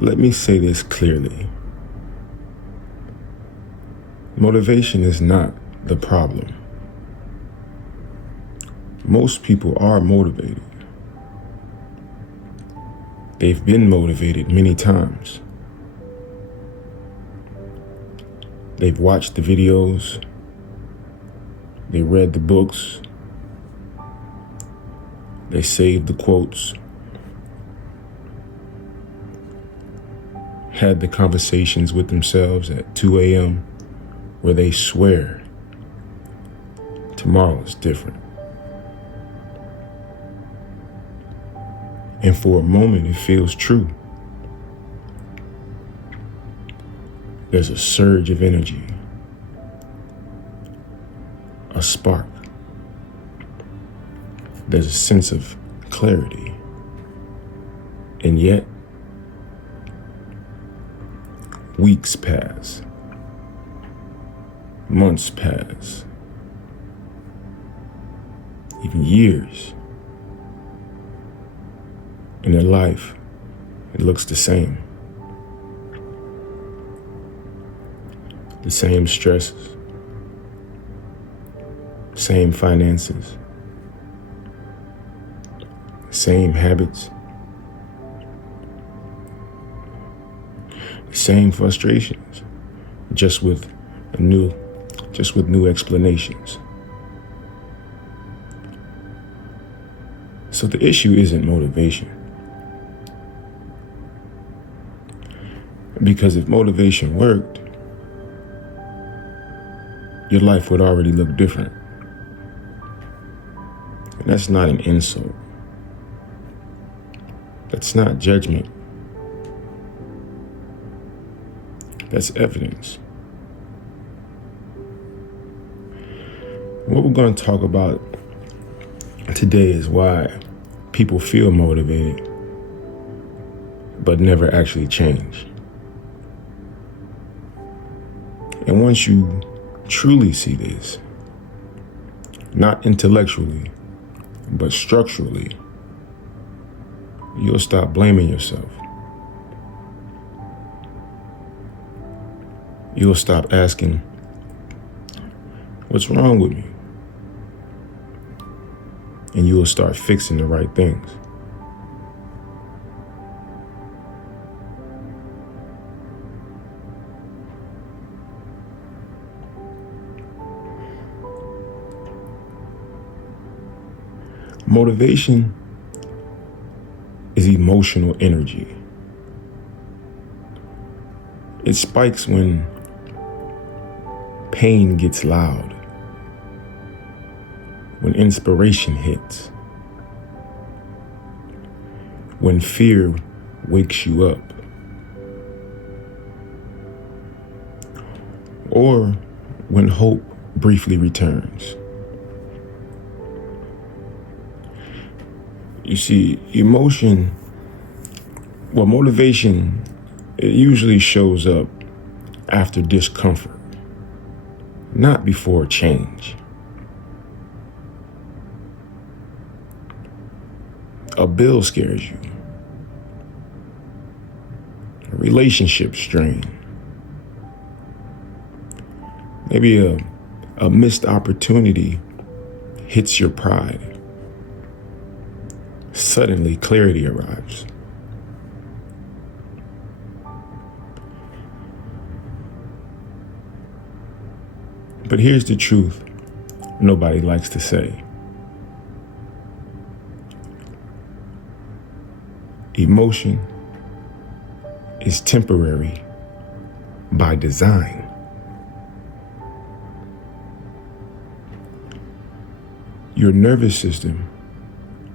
Let me say this clearly. Motivation is not the problem. Most people are motivated. They've been motivated many times. They've watched the videos. They read the books. They saved the quotes. Had the conversations with themselves at 2 a.m. where they swear tomorrow is different. And for a moment, it feels true. There's a surge of energy, a spark. There's a sense of clarity. And yet, weeks pass, months pass, even years. In their life, it looks the same. The same stresses, same finances, same habits, same frustrations, just with new explanations. So the issue isn't motivation. Because if motivation worked, your life would already look different. And that's not an insult. That's not judgment. That's evidence. What we're going to talk about today is why people feel motivated but never actually change. And once you truly see this, not intellectually, but structurally, you'll stop blaming yourself. You'll stop asking, what's wrong with me? And you'll start fixing the right things. Motivation is emotional energy. It spikes when pain gets loud, when inspiration hits, when fear wakes you up, or when hope briefly returns. You see, motivation, it usually shows up after discomfort, not before change. A bill scares you. A relationship strain. Maybe a missed opportunity hits your pride. Suddenly, clarity arrives. But here's the truth nobody likes to say. Emotion is temporary by design. Your nervous system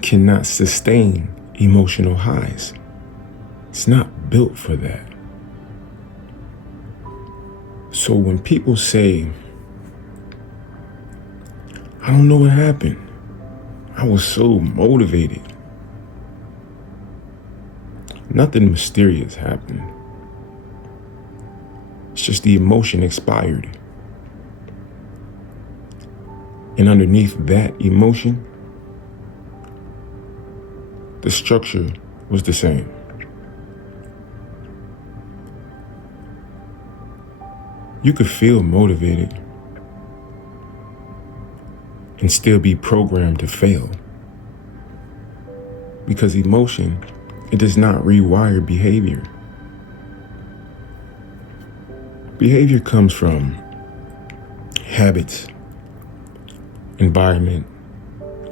cannot sustain emotional highs. It's not built for that. So when people say, I don't know what happened, I was so motivated. Nothing mysterious happened. It's just the emotion expired. And underneath that emotion, the structure was the same. You could feel motivated and still be programmed to fail. Because emotion, it does not rewire behavior. Behavior comes from habits, environment,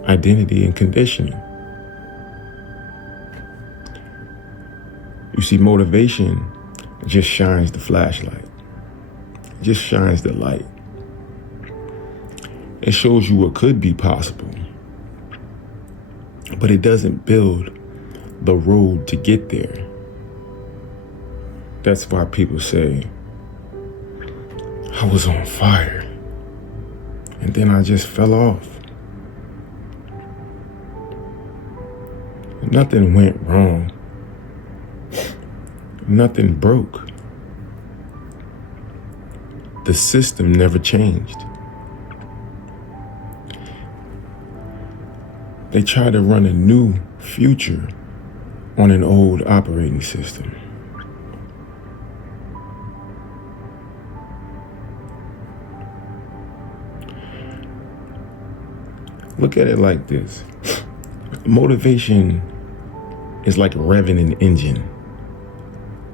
identity, and conditioning. You see, motivation just shines the flashlight, just shines the light. It shows you what could be possible, but it doesn't build the road to get there. That's why people say, I was on fire, and then I just fell off. Nothing went wrong. Nothing broke. The system never changed. They try to run a new future on an old operating system. Look at it like this. Motivation is like revving an engine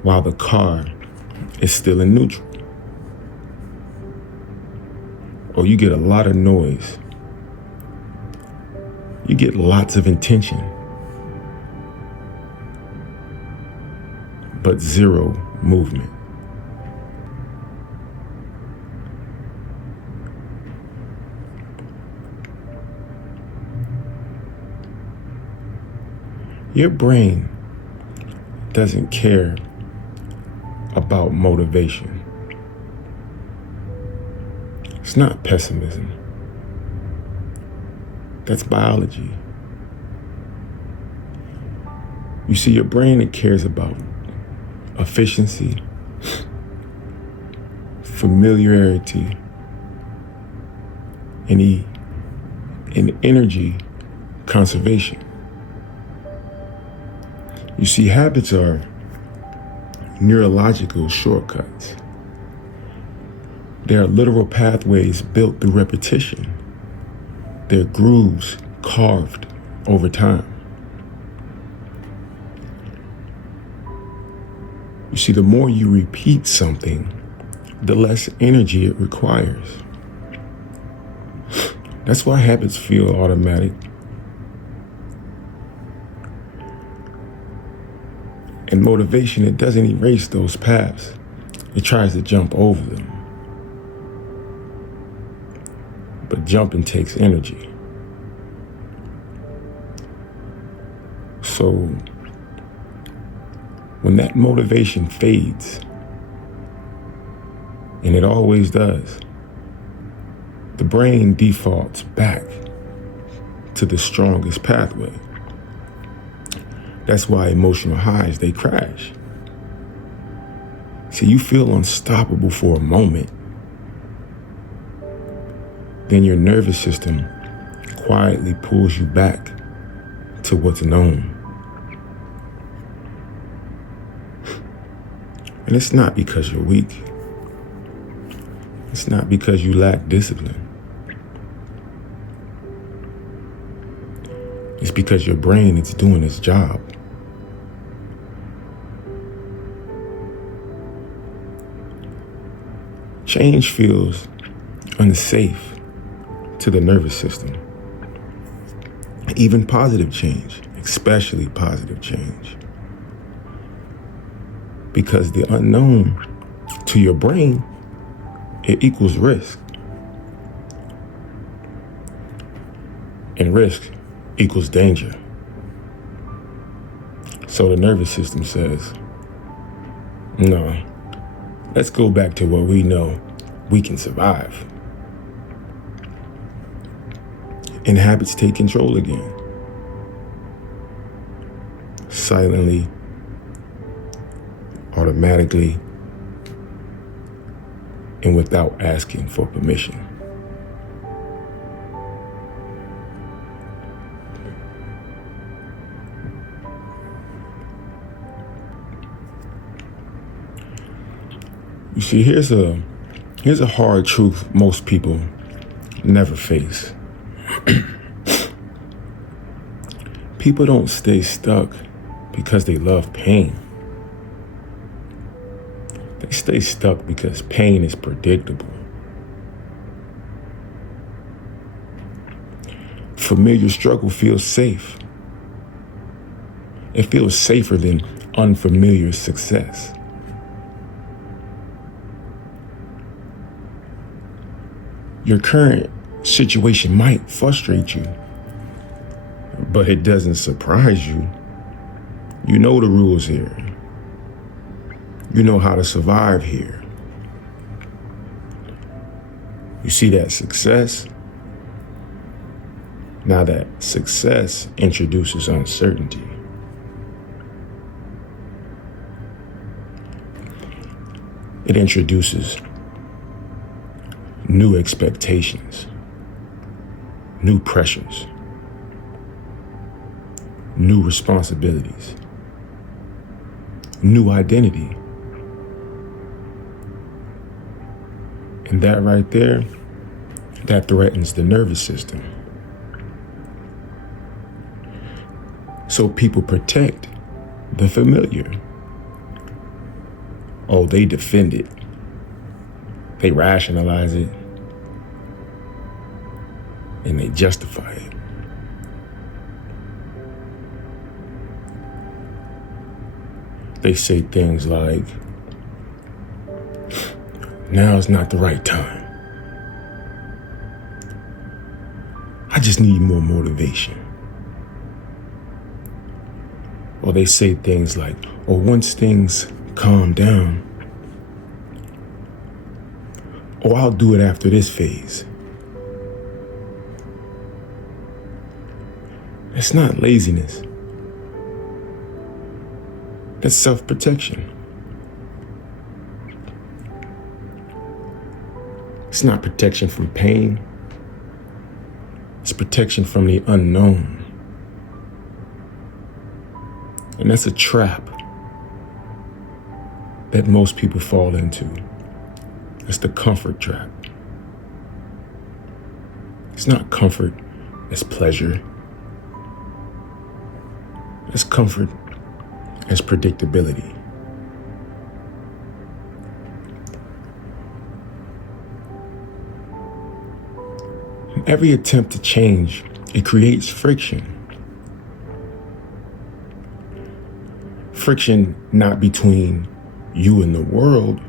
while the car is still in neutral. Or you get a lot of noise. You get lots of intention, but zero movement. Your brain doesn't care about motivation. It's not pessimism. That's biology. You see, your brain, it cares about efficiency, familiarity, and energy conservation. You see, habits are neurological shortcuts. They are literal pathways built through repetition. They're grooves carved over time. You see, the more you repeat something, the less energy it requires. That's why habits feel automatic. And motivation, it doesn't erase those paths. It tries to jump over them. But jumping takes energy. So when that motivation fades, and it always does, the brain defaults back to the strongest pathway. That's why emotional highs, they crash. See, you feel unstoppable for a moment. Then your nervous system quietly pulls you back to what's known. And it's not because you're weak. It's not because you lack discipline. It's because your brain is doing its job. Change feels unsafe to the nervous system. Even positive change, especially positive change. Because the unknown to your brain, it equals risk. And risk equals danger. So the nervous system says, no, let's go back to what we know we can survive. And habits take control again. Silently, automatically, and without asking for permission. You see, here's a Here's a hard truth most people never face. People don't stay stuck because they love pain. They stay stuck because pain is predictable. Familiar struggle feels safe. It feels safer than unfamiliar success. Your current situation might frustrate you, but it doesn't surprise you. You know the rules here. You know how to survive here. You see that success? Now that success introduces uncertainty. It introduces new expectations, new pressures, new responsibilities, new identity. And that right there, that threatens the nervous system. So people protect the familiar. Oh, they defend it. They rationalize it. And they justify it. They say things like, now's not the right time. I just need more motivation. Or they say things like, or once things calm down, or I'll do it after this phase. It's not laziness. That's self-protection. It's not protection from pain. It's protection from the unknown. And that's a trap that most people fall into. It's the comfort trap. It's not comfort, it's pleasure. It's comfort as predictability. In every attempt to change, it creates friction. Friction not between you and the world,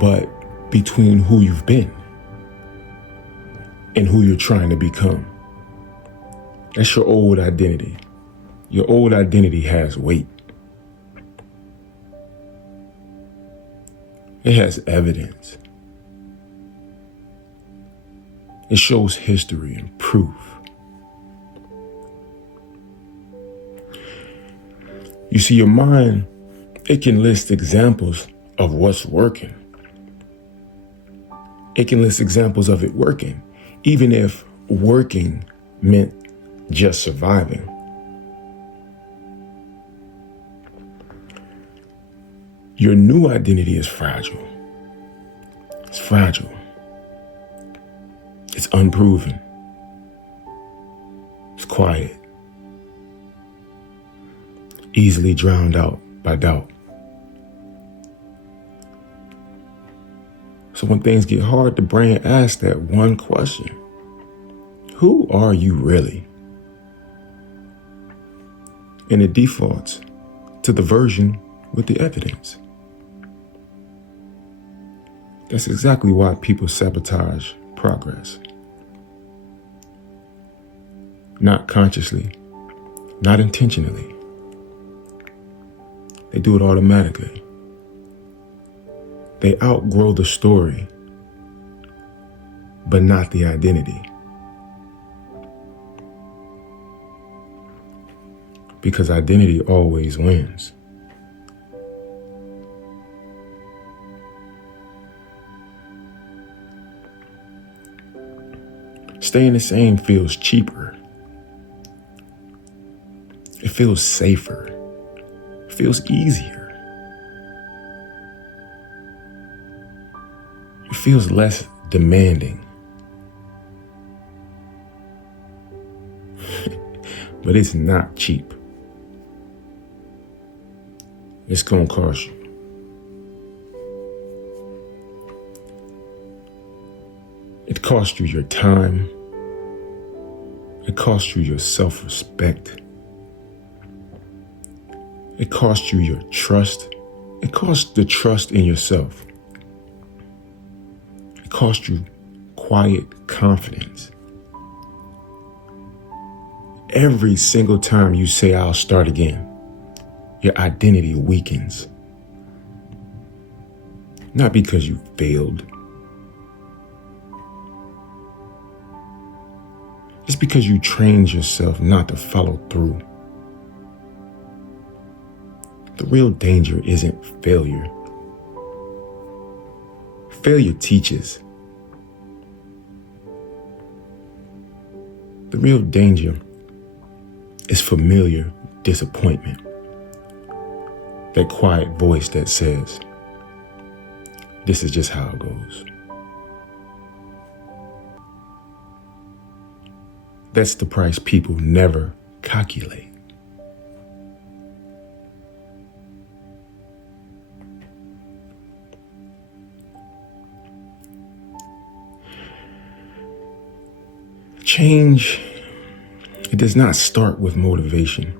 but between who you've been and who you're trying to become. That's your old identity. Your old identity has weight. It has evidence. It shows history and proof. You see, your mind, it can list examples of what's working. It can list examples of it working, even if working meant just surviving. Your new identity is fragile. It's fragile. It's unproven. It's quiet. Easily drowned out by doubt. So when things get hard, the brain asks that one question: who are you really? And it defaults to the version with the evidence. That's exactly why people sabotage progress. Not consciously, not intentionally. They do it automatically. They outgrow the story, but not the identity. Because identity always wins. Staying the same feels cheaper. It feels safer. It feels easier. feels less demanding. But it's not cheap. It's gonna cost you. It costs you your time. It costs you your self-respect. It costs you your trust. It costs the trust in yourself. It costs you quiet confidence. Every single time you say, I'll start again, your identity weakens. Not because you failed. It's because you trained yourself not to follow through. The real danger isn't failure. Failure teaches. The real danger is familiar disappointment. That quiet voice that says, this is just how it goes. That's the price people never calculate. Change, it does not start with motivation.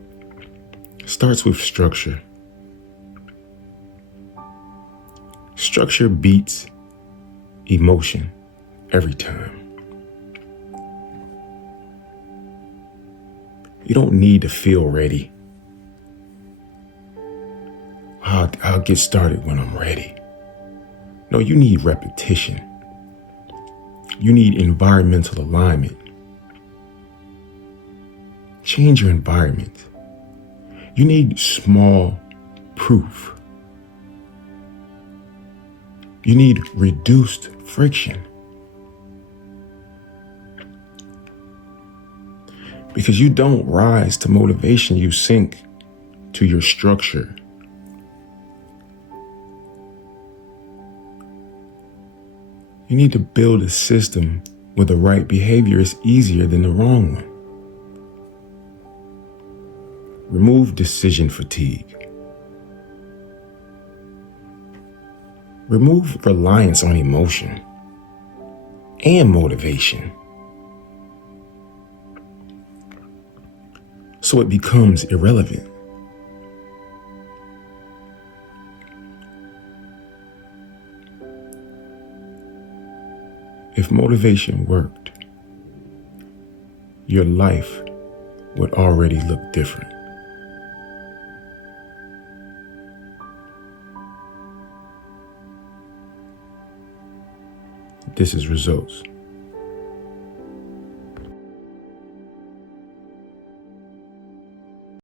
It starts with structure. Structure beats emotion every time. You don't need to feel ready. I'll get started when I'm ready. No, you need repetition. You need environmental alignment. Change your environment. You need small proof. You need reduced friction. Because you don't rise to motivation, you sink to your structure. You need to build a system where the right behavior is easier than the wrong one. Remove decision fatigue. Remove reliance on emotion and motivation, so it becomes irrelevant. If motivation worked, your life would already look different. This is Results.